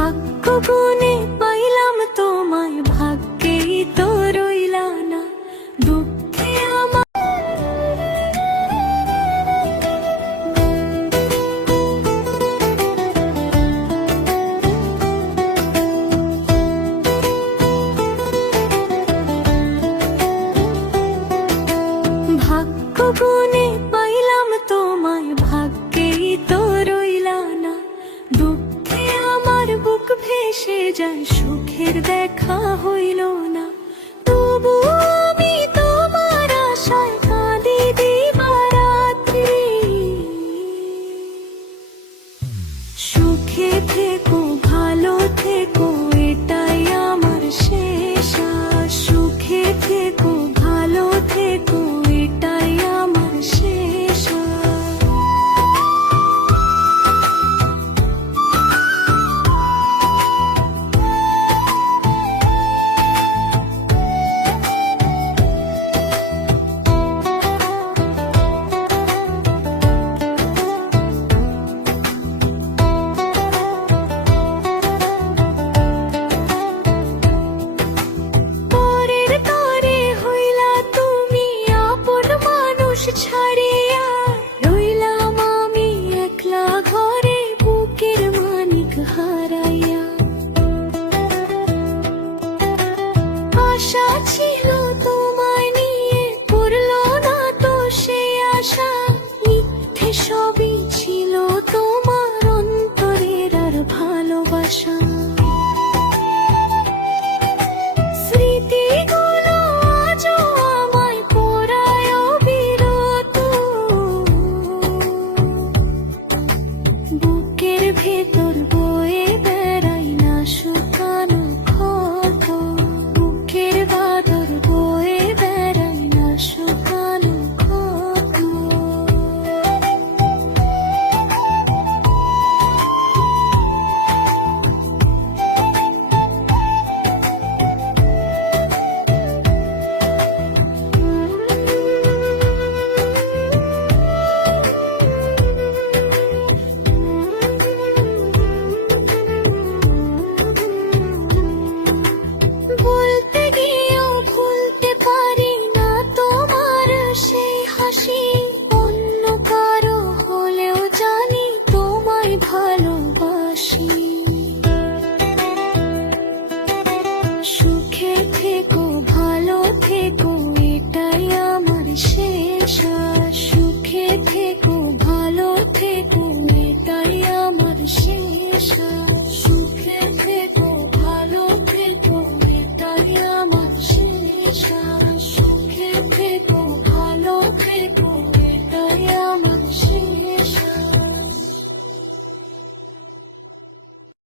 ভাগ্য গুণে পাইলাম তোমায়, ভাগ্যেই তো রইলা না। দুঃখে আমার ভাগ্য গুণে পাইলাম তোমায়, ভাগ্যেই তো রইলা না। দুঃখে আমার বুক ভেসে যায়, সুখের দেখা হইল না। তবু আমি তোমার আশায় কাঁদি দিবারাত্রি। সুখে থেকো, ভালো থেকো, এটাই আমার শেষ আশ। সুখে থেকো, ভালো থেকো, এটাই আমার শেষ আশ। পরের তরে হইলা তুমি আপন মানুষ ছাড়িয়া, রইলাম আমি একলা ঘরে বুকের মানিক হারাইয়া। আশা ছিল তোমায় নিয়ে, পড়ল না তো সে আশা। মিথ্যে সবই ছিল তোমার অন্তরের আর ভালোবাসা।